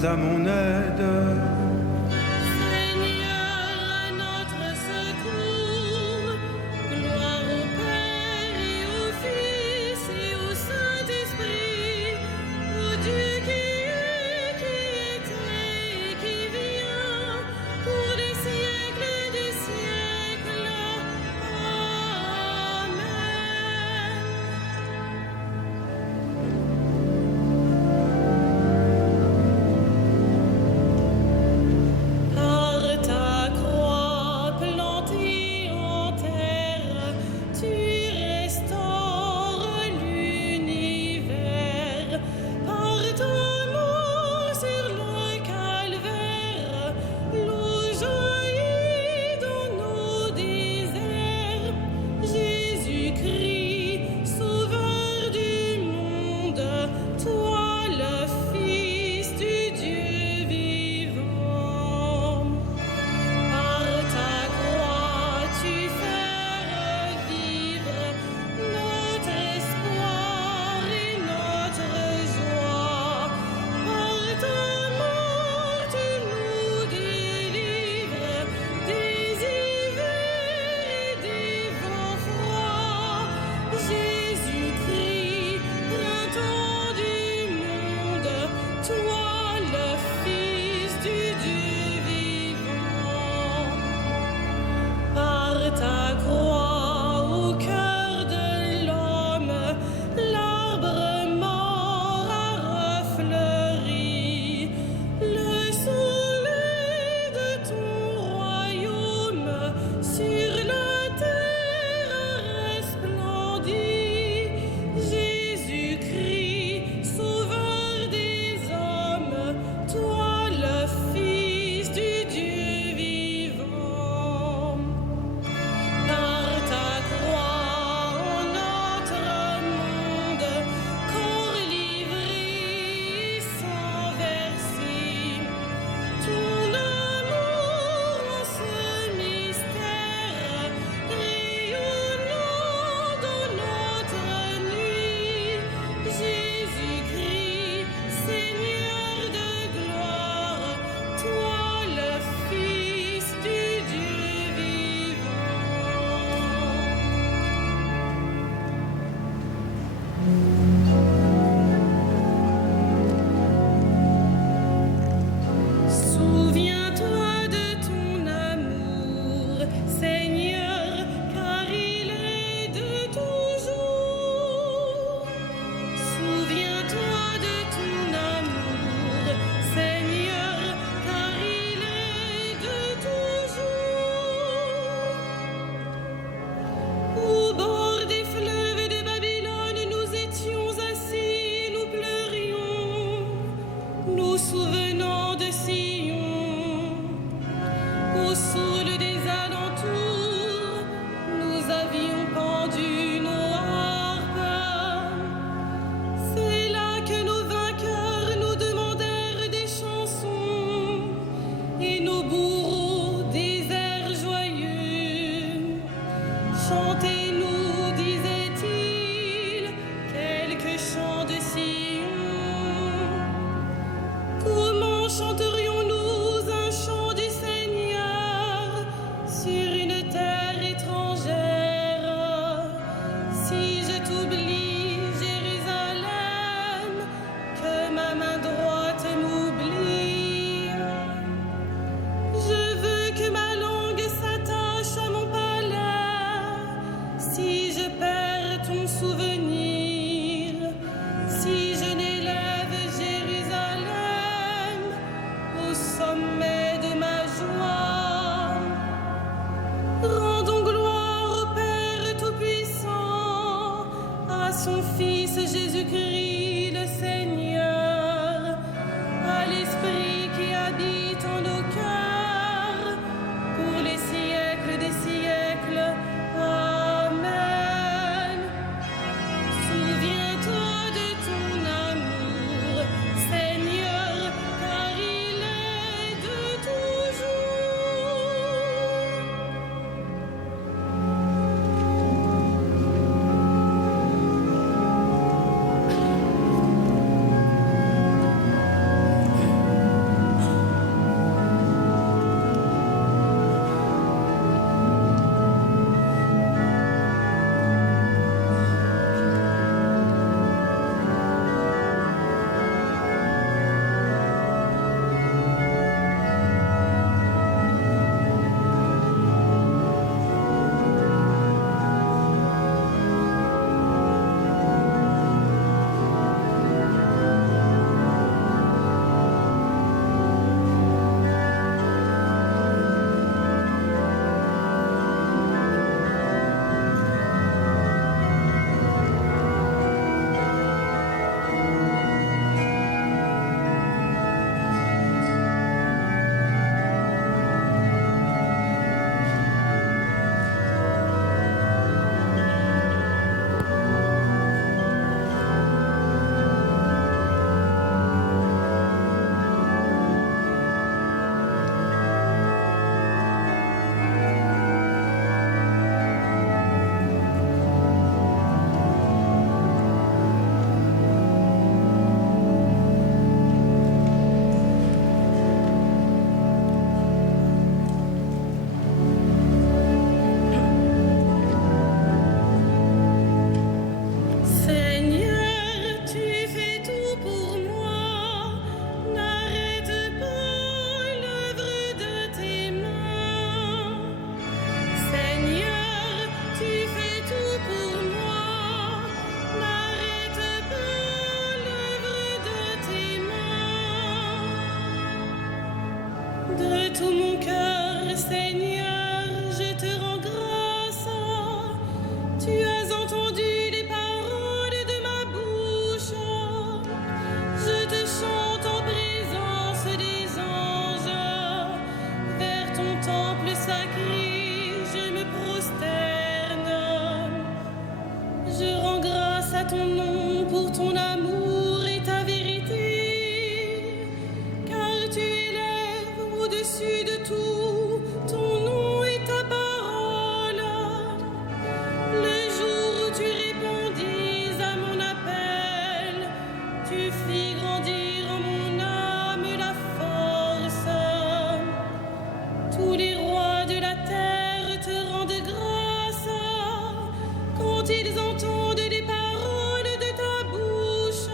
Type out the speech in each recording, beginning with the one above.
viens à mon aide. Seigneur, je te rends grâce. Tu as entendu les paroles de ma bouche. Je te chante en présence des anges. Vers ton temple sacré, je me prosterne. Je rends grâce à ton nom pour ton amour et ta vérité, car tu élèves au-dessus de tout ton nom et ta parole. Le jour où tu répondis à mon appel, tu fis grandir en mon âme la force. Tous les rois de la terre te rendent grâce quand ils entendent les paroles de ta bouche.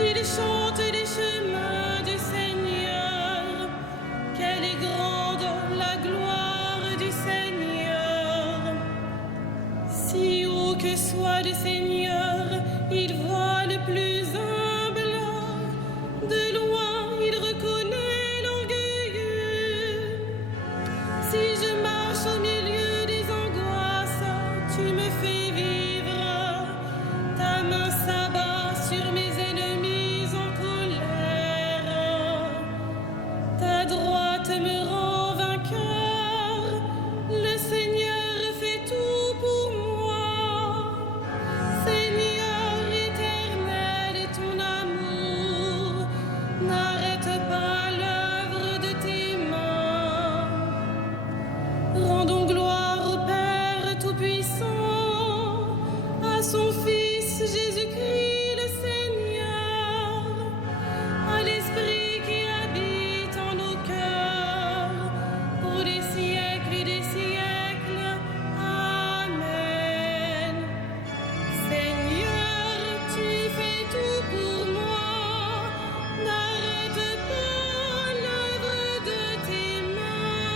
Ils chantent les chemins du Seigneur. Quelle est grande la gloire du Seigneur. Si haut que soit le Seigneur, il voit le plus humble. De loin, il reconnaît l'orgueilleux. Si je marche au milieu des angoisses, tu me fais vivre. Ta main s'abat sur mes ennemis en colère. Ta droite me rend vainqueur. Le Seigneur fait tout pour moi. Seigneur éternel, ton amour n'arrête pas l'œuvre de tes mains. Rendons gloire au Père Tout-Puissant, à son Fils Jésus-Christ le Seigneur, à l'Esprit qui habite en nos cœurs, pour les siècles des siècles. Amen. Seigneur, tu fais tout pour moi, n'arrête pas l'œuvre de tes mains.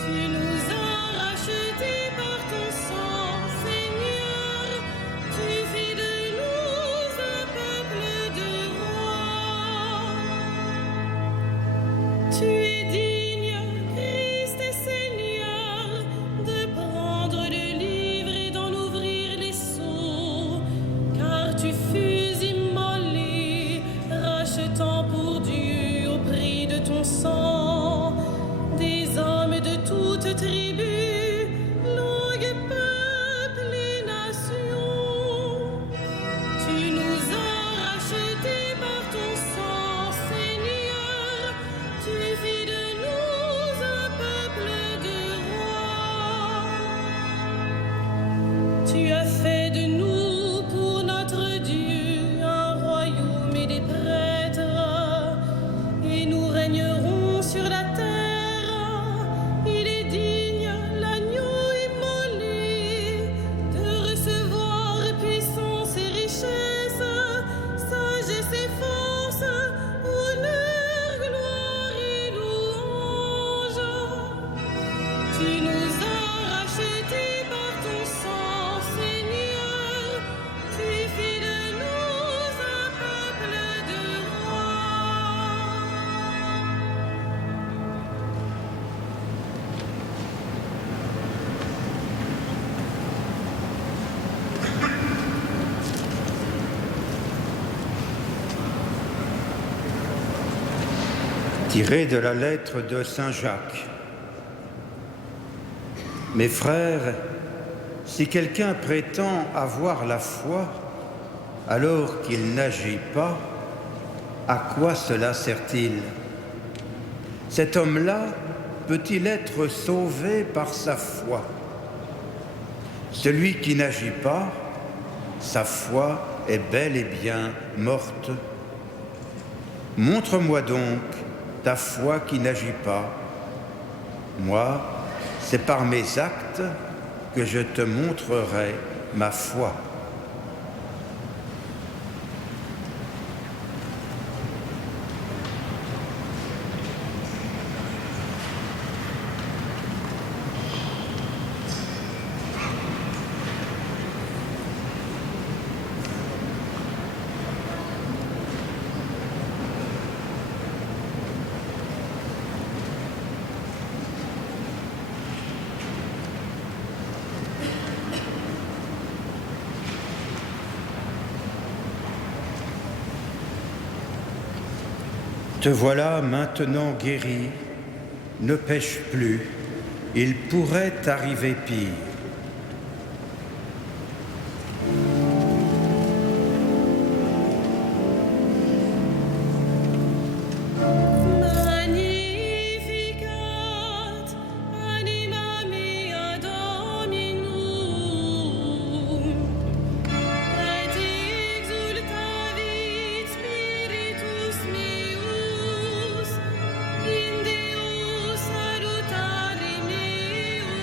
Tu nous as temps pour Dieu au prix de ton sang, des hommes de toutes tribus, langues, peuples et nations. Tu nous as rachetés par ton sang, Seigneur. Tu fis de nous un peuple de rois. Tu as fait de nous pour notre Dieu un royaume et des prêtres, et nous régnerons sur la terre. Il est digne, l'agneau immolé, de recevoir puissance et richesse, sagesse et force, honneur, gloire et louange. Tu nous as rachetés par ton sang, Seigneur. Tu fis de nous un peuple de rois. Tiré de la lettre de Saint Jacques. Mes frères, si quelqu'un prétend avoir la foi alors qu'il n'agit pas, à quoi cela sert-il? Cet homme-là peut-il être sauvé par sa foi? Celui qui n'agit pas, sa foi est bel et bien morte. Montre-moi donc ta foi qui n'agit pas. Moi, c'est par mes actes que je te montrerai ma foi. Te voilà maintenant guéri, ne pêche plus, il pourrait t'arriver pire. Magnificat, anima mea Dominum, et exultavit spiritus meus, in Deo salutari meum.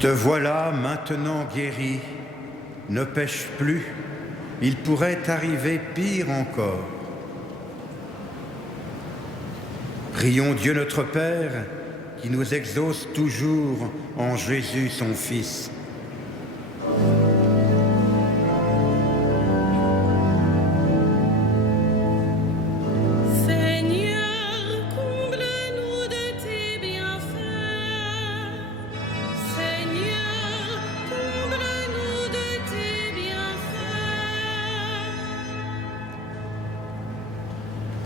Te voilà maintenant guéri, ne pêche plus, il pourrait arriver pire encore. Prions Dieu notre Père, qui nous exauce toujours en Jésus son Fils.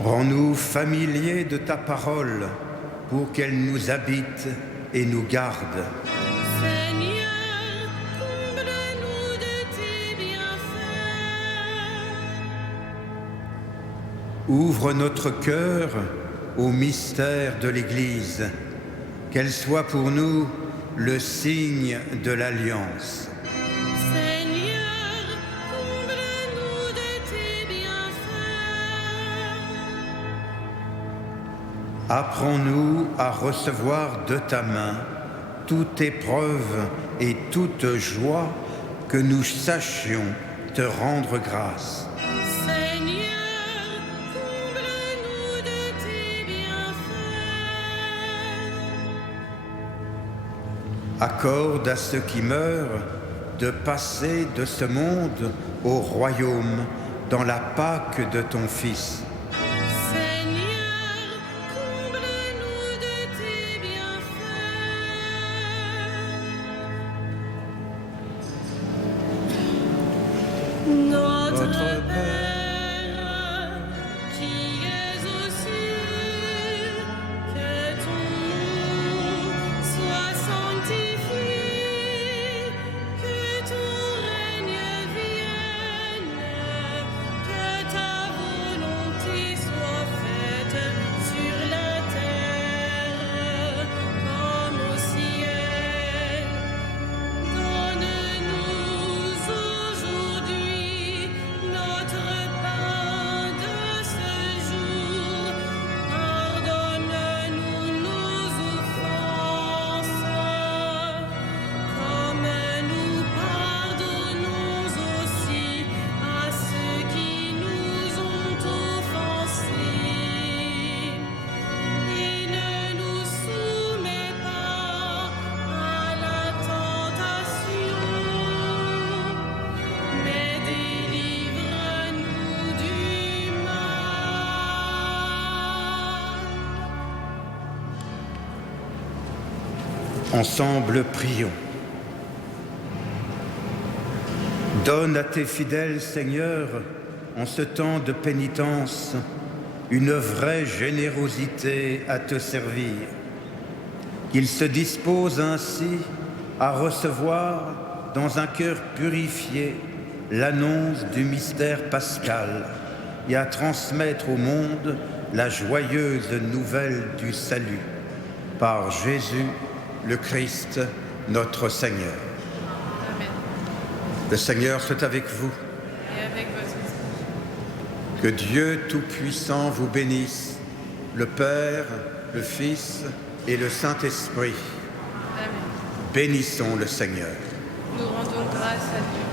Rends-nous familiers de ta parole pour qu'elle nous habite et nous garde. Seigneur, comble-nous de tes bienfaits. Ouvre notre cœur au mystère de l'Église, qu'elle soit pour nous le signe de l'Alliance. Apprends-nous à recevoir de ta main toute épreuve et toute joie, que nous sachions te rendre grâce. Seigneur, comble-nous de tes bienfaits. Accorde à ceux qui meurent de passer de ce monde au royaume dans la Pâque de ton Fils. Notre Père, qui es aux cieux, que ton nom soit sanctifié, que ton règne vienne, que ta volonté soit faite sur la terre comme au ciel. Donne-nous aujourd'hui notre pain de ce jour. Pardonne-nous nos offenses, comme nous pardonnons aussi à ceux qui nous ont offensés. Et ne nous soumets pas à la tentation, mais délivre-nous du mal. Ensemble, prions. Donne à tes fidèles, Seigneur, en ce temps de pénitence, une vraie générosité à te servir. Qu'ils se disposent ainsi à recevoir dans un cœur purifié l'annonce du mystère pascal et à transmettre au monde la joyeuse nouvelle du salut. Par Jésus, le Christ, notre Seigneur. Amen. Le Seigneur soit avec vous. Et avec votre esprit. Que Dieu Tout-Puissant vous bénisse, le Père, le Fils et le Saint-Esprit. Amen. Bénissons le Seigneur. Nous rendons grâce à Dieu.